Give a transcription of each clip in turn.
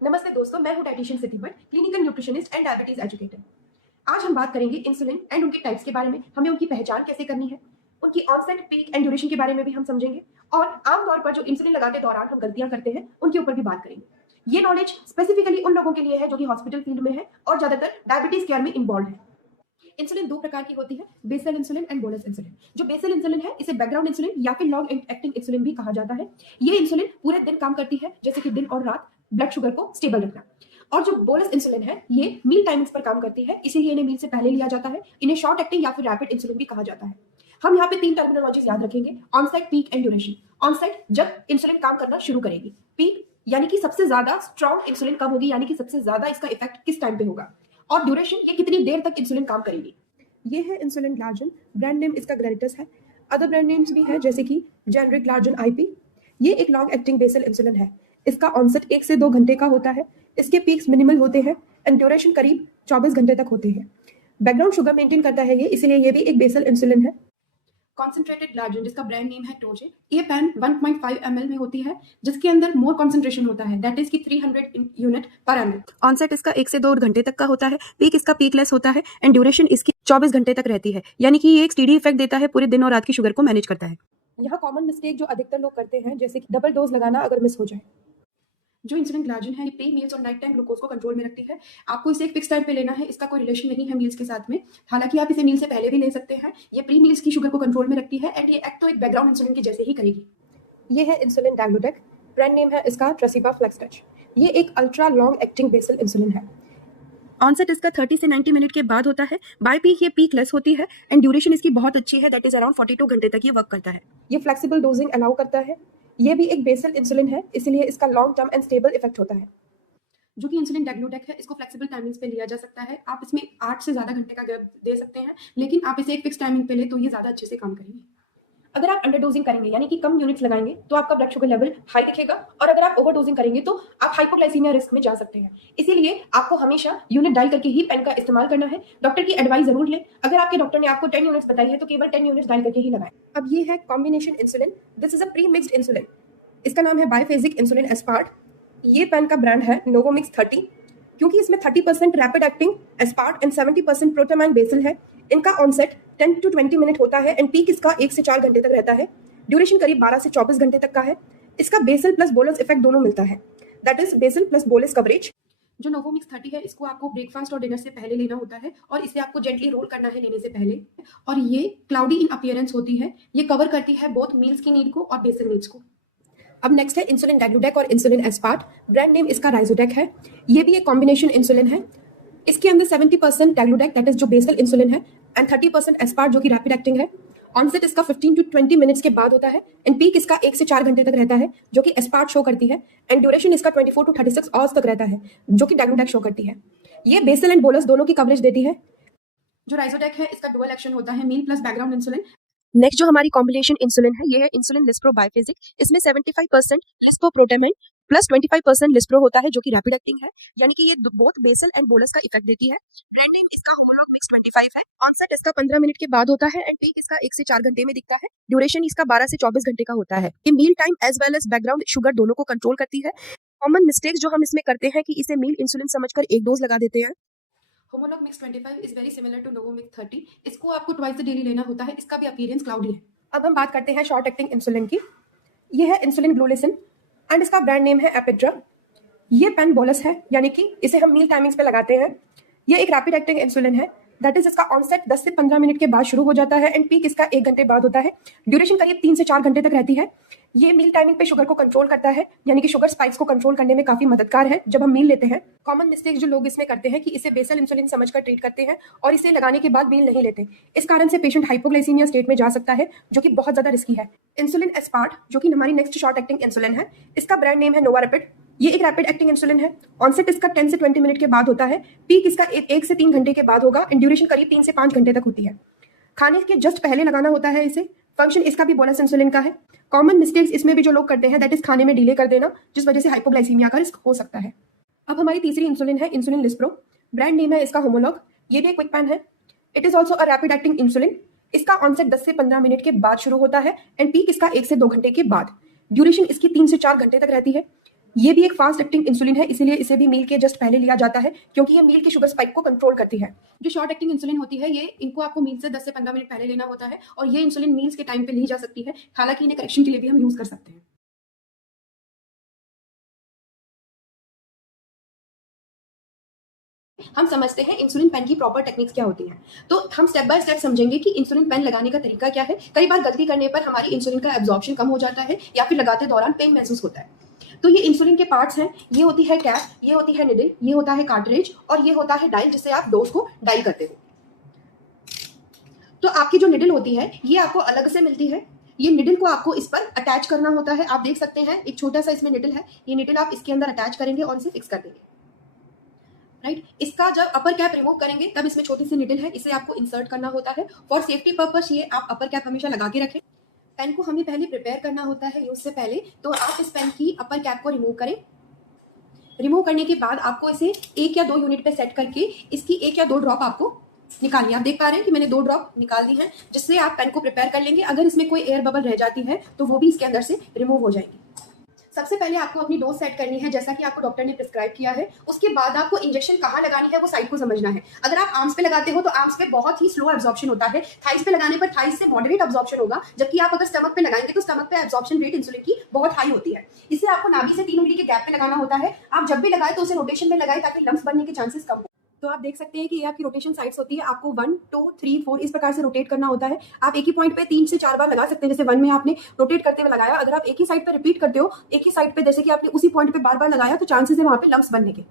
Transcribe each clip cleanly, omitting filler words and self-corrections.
नमस्ते दोस्तों, मैं हूं dietitian Siddhi Bhatt, clinical nutritionist and diabetes educator. आज हम बात करेंगे इंसुलिन एंड उनके टाइप्स के बारे में। हमें उनकी पहचान कैसे करनी है, उनकी ऑनसेट, पीक एंड ड्यूरेशन के बारे में भी हम समझेंगे और आमतौर पर जो इंसुलिन लगाते दौरान हम गलतियां करते हैं उनके ऊपर भी बात करेंगे। ये नॉलेज स्पेसिफिकली उन लोगों के लिए है जो कि हॉस्पिटल फील्ड में है और ज्यादातर डायबिटीज केयर में इन्वॉल्व है। इंसुलिन दो प्रकार की होती है, basal insulin and bolus insulin. जो बेसल इंसुलिन है इसे बैकग्राउंड इंसुलिन या फिर लॉन्ग एक्टिंग इंसुलिन भी कहा जाता है। ये इंसुलिन पूरे दिन काम करती है, जैसे कि दिन और रात ब्लड शुगर को स्टेबल रखना। और जो बोलस इंसुलिन है ये मील टाइमिंग्स पर काम करती है, इसीलिए इन्हें मील से पहले लिया जाता है। इन्हें शॉर्ट एक्टिंग या फिर रैपिड इंसुलिन भी कहा जाता है। हम यहाँ पे तीन टर्मिनोलॉजीज याद रखेंगे, onset, peak and duration. Onset जब इंसुलिन काम करना शुरू करेगी, पीक यानी कि सबसे ज्यादा स्ट्रॉन्ग इंसुलिन कब होगी, यानी कि सबसे ज्यादा इसका इफेक्ट किस टाइम पे होगा, और ड्यूरेशन ये कितनी देर तक इंसुलिन काम करेगी। ये है इंसुलिन ग्लार्जिन, ब्रांड नेम इसका ग्रेडिटस है। अदर ब्रांड नेम्स भी है जैसे कि जेनरिक ग्लार्जिन आईपी। ये एक लॉन्ग एक्टिंग बेसल इंसुलिन है। इसका ऑनसेट 1 से 2 घंटे का होता है। इसके पीक्स मिनिमल होते हैं एंड ड्यूरेशन करीब 24 घंटे तक होते हैं। बैकग्राउंड शुगर मेंटेन करता है ये, इसीलिए ये भी एक बेसल इंसुलिन है। कॉन्सेंट्रेटेड ग्लार्जिन जिसका ब्रांड नेम है टोजे, ये पेन 1.5 ml में होती है, जिसके अंदर मोर कॉन्सेंट्रेशन होता है, दैट इज की 300 यूनिट पर ml। ऑनसेट इसका 1 से 2 घंटे तक का होता है, पीक इसका पीकलेस होता है एंड ड्यूरेशन इसकी 24 घंटे तक रहती है, यानी कि ये एक स्टेडी इफेक्ट देता है, पूरे दिन और रात की शुगर को मैनेज करता है। यहाँ कॉमन मिस्टेक जो अधिकतर लोग करते हैं, जैसे कि डबल डोज लगाना अगर मिस हो जाए। जो इंसुलिन ग्लार्जिन है ये प्री मील्स और नाइट टाइम ग्लूकोज को कंट्रोल में रखती है। आपको इसे एक फिक्स टाइम पे लेना है, इसका कोई रिलेशन नहीं है मील्स के साथ में। हालांकि आप इसे मील से पहले भी ले सकते हैं। ये प्री मील्स की शुगर को कंट्रोल में रखती है एंड ये एक्ट तो एक बैकग्राउंड इंसुलिन की जैसे ही करेगी। ये है इंसुलिन डाग्लूटेक, ब्रांड नेम है इसका ट्रेसिबा फ्लेक्स टच। ये एक ultra long acting basal insulin है। ऑनसेट इसका 30 से 90 मिनट के बाद होता है। बाय पीक ये पीक लेस होती है एंड ड्यूरेशन इसकी बहुत अच्छी है, दैट इज अराउंड 42 घंटे तक ये वर्क करता है। ये फ्लेक्सिबल डोजिंग अलाउ करता है। ये भी एक बेसल इंसुलिन है, इसीलिए इसका long term and stable effect होता है। जो कि इंसुलिन डाग्लूटेक है, इसको फ्लेक्सिबल टाइमिंग्स पे लिया जा सकता है। आप इसमें 8 से ज़्यादा घंटे का गैप दे सकते हैं, लेकिन आप इसे एक फिक्स टाइमिंग पे ले तो ये ज़्यादा अच्छे से काम करेंगे। अगर आप अंडर डोजिंग करेंगे यानी कि कम यूनिट्स लगाएंगे तो आपका ब्लड शुगर लेवल हाई दिखेगा, और अगर आप ओवर डोजिंग करेंगे तो आप हाइपोग्लाइसीमिया रिस्क में जा सकते हैं। इसीलिए आपको हमेशा यूनिट डायल करके ही पेन का इस्तेमाल करना है। डॉक्टर की एडवाइस जरूर लें। अगर आपके डॉक्टर ने आपको 10 यूनिट्स बताई है तो केवल 10 यूनिट्स डायल करके ही लगाएं। अब ये है combination insulin. This is a pre mixed insulin. इसका नाम है बायोफेजिक इंसुलिन एस्पार्ट। ये पेन का ब्रांड है नोवोमिक्स 30। क्योंकि इसमें 30% rapid acting aspart and 70% protamine basal है, इनका ऑनसेट 10 to 20 मिनट होता है एंड पीक इसका 1 से 4 घंटे तक रहता है। ड्यूरेशन करीब 12 से 24 घंटे तक का है। इसका बेसल प्लस बोलस इफेक्ट दोनों मिलता है, that is basal plus bolus coverage. जो नोवोमिक्स 30 है इसको आपको ब्रेकफास्ट और डिनर से पहले लेना होता है और इसे आपको जेंटली रोल करना है लेने से पहले। और ये क्लाउडी इन अपीयरेंस होती है, ये कवर करती है बोथ मील्स की नीड को और बेसल नीड्स को। अब नेक्स्ट है इंसुलिन डाग्लूटेक और इंसुलिन एस्पार्ट, ब्रांड नेम इसका राइजोटेक है। ये भी एक कॉम्बिनेशन इंसुलिन है। इसके अंदर 70% डाग्लूटेक दैट इज जो बेसल इंसुलिन है एंड 30% एस्पार्ट जो कि रैपिड एक्टिंग है। ऑनसेट इसका 15 to 20 मिनट्स के बाद होता है एंड पीक इसका 1 से 4 घंटे तक रहता है, जो कि एस्पार्ट शो करती है, एंड ड्यूरेशन इसका 24 to 36 आवर्स तक रहता है, जो कि डाग्लूटेक शो करती है। ये बेसल एंड बोलस दोनों की कवरेज देती है। जो राइजोटेक है इसका डुअल एक्शन होता है, मील प्लस बैकग्राउंड इंसुलिन। नेक्स्ट जो हमारी कॉम्बिनेशन इंसुलिन है ये है इंसुलिन लिस्प्रो बायोफेजिक। इसमें 75% लिस्प्रो प्रोटामाइन प्लस 25% लिस्प्रो होता है, जो कि रैपिड एक्टिंग है, यानी कि ये बोथ बेसल एंड बोलस का इफेक्ट देती है। ब्रांड नेम इसका होमोलॉग मिक्स 25 है। ऑनसेट इसका 15 मिनट के बाद होता है एंड पीक इसका 1 से 4 घंटे में दिखता है। ड्यूरेशन इसका 12 से 24 घंटे का होता है। ये meal time as well as background sugar दोनों को कंट्रोल करती है। कॉमन मिस्टेक्स जो हम इसमें करते हैं कि इसे मील इंसुलिन समझकर एक डोज लगा देते हैं। Humalog mix 25 is very similar to NovoMix 30। इसको आपको ट्वाइस डेली लेना होता है। इसका भी अपीयरेंस क्लाउडी है। अब हम बात करते हैं शॉर्ट एक्टिंग इंसुलिन की। ये है इंसुलिन ग्लोलिसिन एंड इसका ब्रांड नेम है एपिड्रा। ये पेन बोलस है, यानी कि इसे हम मील टाइमिंग्स पे लगाते हैं। ये एक रैपिड एक्टिंग इंसुलिन है, दैट इज इसका ऑनसेट 10 से 15 मिनट के बाद शुरू हो जाता है एंड पीक इसका 1 घंटे बाद होता है। ड्यूरेशन करीब 3 से 4 घंटे तक रहती है। ये मील टाइमिंग पे शुगर को कंट्रोल करता है, यानी कि शुगर स्पाइक्स को कंट्रोल करने में काफी मददगार है जब हम मील लेते हैं। कॉमन मिस्टेक जो लोग इसमें करते हैं कि इसे बेसल इंसुलिन समझकर ट्रीट करते हैं और इसे लगाने के बाद मील नहीं लेते। इस कारण से पेशेंट हाइपोग्लाइसीमिया स्टेट में जा सकता है, जो कि बहुत ज्यादा रिस्की है। इंसुलिन एस्पार्ट जो कि हमारी नेक्स्ट शॉर्ट एक्टिंग इंसुलिन है, इसका ब्रांड नेम है नोवा रैपिड। ये एक रैपिड एक्टिंग इंसुलिन है। ऑनसेट इसका 10 से 20 मिनट के बाद होता है। पीक इसका 1 से 3 घंटे के बाद होगा एंड ड्यूरेशन करीब 3 से 5 घंटे तक होती है। खाने के जस्ट पहले लगाना होता है इसे। फंक्शन इसका भी बोनस इंसुलिन का है। कॉमन मिस्टेक्स इसमें भी जो लोग करते हैं दैट इज खाने में डिले कर देना, जिस वजह से हाइपोग्लाइसीमिया का रिस्क हो सकता है। अब हमारी तीसरी इंसुलिन है इंसुलिन लिस्प्रो, ब्रांड नेम है इसका होमोलॉग। ये भी एक क्विक पैन है। It is also a rapid acting insulin. इसका ऑनसेट 10 से 15 मिनट के बाद शुरू होता है एंड पीक इसका 1 से 2 घंटे के बाद। ड्यूरेशन इसकी 3 से 4 घंटे तक रहती है। ये भी एक फास्ट एक्टिंग इंसुलिन है, इसीलिए इसे भी मील के जस्ट पहले लिया जाता है क्योंकि ये मील के शुगर स्पाइक को कंट्रोल करती है। जो शॉर्ट एक्टिंग इंसुलिन होती है, ये इनको आपको मील से 10 से 15 मिनट पहले लेना होता है और ये इंसुलिन मील्स के टाइम पे ली जा सकती है। हालांकि इन्हें करेक्शन के लिए भी हम यूज कर सकते हैं। हम समझते हैं इंसुलिन पेन की प्रॉपर टेक्निक्स क्या होती हैं। तो हम स्टेप बाय स्टेप समझेंगे कि इंसुलिन पेन लगाने का तरीका क्या है। कई बार गलती करने पर हमारी इंसुलिन का एब्जॉर्प्शन कम हो जाता है या फिर लगाते दौरान पेन महसूस होता है। तो ये इंसुलिन के पार्ट्स हैं। ये होती है कैप, ये होती है निडल, ये होता है कार्ट्रिज और ये होता है डायल, जिससे आप डोज को डायल करते हो। तो आपकी जो निडल होती है ये आपको अलग से मिलती है। ये निडल को आपको इस पर अटैच करना होता है। आप देख सकते हैं एक छोटा सा इसमें निडल है। ये निडल आप इसके अंदर अटैच करेंगे और इसे फिक्स कर देंगे। राइट, इसका जब अपर कैप रिमूव करेंगे तब इसमें छोटी सी निडल है, इसे आपको इंसर्ट करना होता है। फॉर सेफ्टी पर्पस ये आप अपर कैप हमेशा लगा के रखें। पेन को हमें पहले प्रिपेयर करना होता है यूज से पहले। तो आप इस पेन की अपर कैप को रिमूव करें। रिमूव करने के बाद आपको इसे 1 या 2 यूनिट पे सेट करके इसकी 1 या 2 ड्रॉप आपको निकालनी है। आप देख पा रहे हैं कि मैंने 2 ड्रॉप निकाल दी हैं, जिससे आप पेन को प्रिपेयर कर लेंगे। अगर इसमें कोई एयर बबल रह जाती है तो वो भी इसके अंदर से रिमूव हो जाएगी। सबसे पहले आपको अपनी डोज सेट करनी है जैसा कि आपको डॉक्टर ने प्रिस्क्राइब किया है। उसके बाद आपको इंजेक्शन कहाँ लगानी है वो साइड को समझना है। अगर आप आर्म्स पे लगाते हो तो आर्म्स पे बहुत ही स्लो एब्जॉर्प्शन होता है। थाइस पे लगाने पर थाइस से मॉडरेट एब्जॉर्प्शन होगा, जबकि आप अगर स्टमक पे लगाएंगे तो स्टमक पे एब्जॉर्प्शन रेट इंसुलिन की बहुत हाई होती है। इसे आपको नाभि से 3 उंगली के गैप पे लगाना होता है। आप जब भी लगाए तो उसे रोटेशन में लगाए ताकि लम्प्स बनने के चांसेस कम हो। तो आप देख सकते हैं कि ये आपकी रोटेशन साइड्स होती है। आपको 1, 2, 3, 4 इस प्रकार से रोटेट करना होता है। आप एक ही पॉइंट पे 3 से 4 बार लगा सकते हैं। जैसे 1 में आपने रोटेट करते हुए लगाया, अगर आप एक ही साइड पे रिपीट करते हो, एक ही साइड पे जैसे कि आपने उसी पॉइंट पे बार बार लगाया, तो चांसेस है वहां पे लम्प्स बनने के।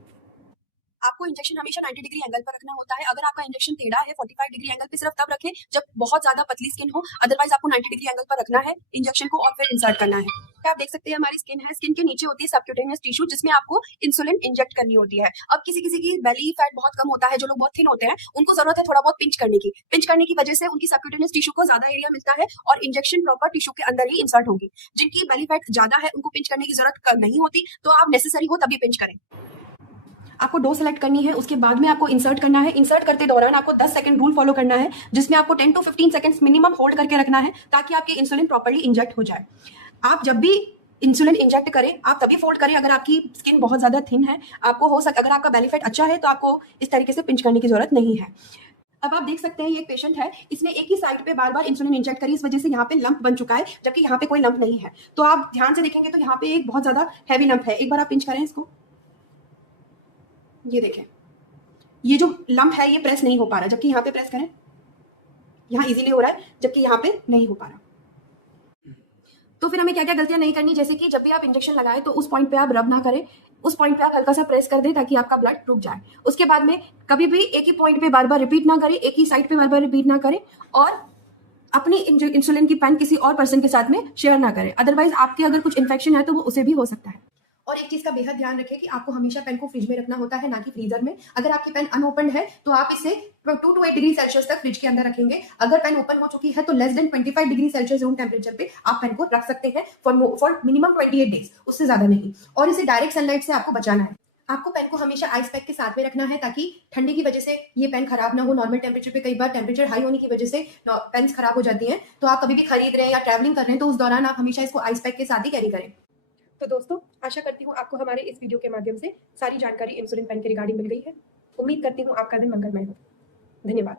आपको इंजेक्शन हमेशा 90 डिग्री एंगल पर रखना होता है। अगर आपका इंजेक्शन टेढ़ा है 45 डिग्री एंगल पे सिर्फ तब रखें जब बहुत ज्यादा पतली स्किन हो, अदरवाइज आपको 90 डिग्री एंगल पर रखना है इंजेक्शन को और फिर इंसर्ट करना है। आप देख सकते हैं हमारी स्किन है, स्किन के नीचे होती है सबक्यूटेनियस टिश्यू, जिसमें आपको इंसुलिन इंजेक्ट करनी होती है। अब किसी किसी की बेली फैट बहुत कम होता है, जो लोग बहुत थिन होते हैं, उनको जरूरत है थोड़ा बहुत पिंच करने की। पिंच करने की वजह से उनकी सबक्यूटेनियस टिश्यू को ज्यादा एरिया मिलता है और इंजेक्शन प्रॉपर टिश्यू के अंदर ही इंसर्ट होगी। जिनकी बेली फैट ज्यादा है उनको पिंच करने की जरूरत नहीं होती, तो आप नेसेसरी हो तभी पिंच करें। आपको डोज सेलेक्ट करनी है, उसके बाद में आपको इंसर्ट करना है। इंसर्ट करते दौरान आपको 10 सेकंड रूल फॉलो करना है, जिसमें आपको 10 to 15 सेकंड्स मिनिमम होल्ड करके रखना है ताकि आपकी इंसुलिन प्रॉपर्ली इंजेक्ट हो जाए। आप जब भी इंसुलिन इंजेक्ट करें आप तभी फोल्ड करें अगर आपकी स्किन बहुत ज्यादा थिन है। आपको हो सकता, अगर आपका बेली फैट अच्छा है तो आपको इस तरीके से पिंच करने की जरूरत नहीं है। अब आप देख सकते हैं ये एक पेशेंट है, इसने एक ही साइड पे बार बार इंसुलिन इंजेक्ट करी, इस वजह से यहाँ पे लंप बन चुका है, जबकि यहाँ पे कोई लंप नहीं है। तो आप ध्यान से देखेंगे तो यहाँ पे एक बहुत ज्यादा हैवी लंप है। एक बार आप पिंच करें इसको, ये देखें, ये जो लंप है ये प्रेस नहीं हो पा रहा, जबकि यहाँ पे प्रेस करें, यहाँ इजीली हो रहा है, जबकि यहाँ पे नहीं हो पा रहा। तो फिर हमें क्या क्या गलतियां नहीं करनी, जैसे कि जब भी आप इंजेक्शन लगाएं तो उस पॉइंट पे आप रब ना करें, उस पॉइंट पे आप हल्का सा प्रेस कर दें ताकि आपका ब्लड रुक जाए। उसके बाद में कभी भी एक ही पॉइंट पे बार बार रिपीट ना करें, एक ही साइड पे बार बार रिपीट ना करें और अपनी इंसुलिन की पेन किसी और पर्सन के साथ में शेयर ना करें, अदरवाइज आपके अगर कुछ इन्फेक्शन है तो वो उसे भी हो सकता है। और एक चीज का बेहद ध्यान रखें कि आपको हमेशा पेन को फ्रिज में रखना होता है, ना कि फ्रीजर में। अगर आपकी पेन अनओपन है तो आप इसे 2 to 8 डिग्री सेल्सियस तक फ्रिज के अंदर रखेंगे। अगर पेन ओपन हो चुकी है तो less than 25 degree Celsius room temperature पे आप पेन को रख सकते हैं फॉर मिनिमम 28 डेज, उससे ज्यादा नहीं। और इसे डायरेक्ट सनलाइट से आपको बचाना है। आपको पेन को हमेशा आइस पैक के साथ में रखना है ताकि ठंडी की वजह से ये पेन खराब ना हो। नॉर्मल टेम्परेचर पे कई बार टेम्परेचर हाई होने की वजह से पेन्स खराब हो जाती हैं। तो आप कभी भी खरीद रहे हैं या ट्रैवलिंग कर रहे हैं तो उस दौरान आप हमेशा इसको आइस पैक के साथ ही कैरी करें। तो दोस्तों, आशा करती हूँ आपको हमारे इस वीडियो के माध्यम से सारी जानकारी इंसुलिन पेन के रिगार्डिंग मिल गई है। उम्मीद करती हूँ आपका दिन मंगलमय हो। धन्यवाद।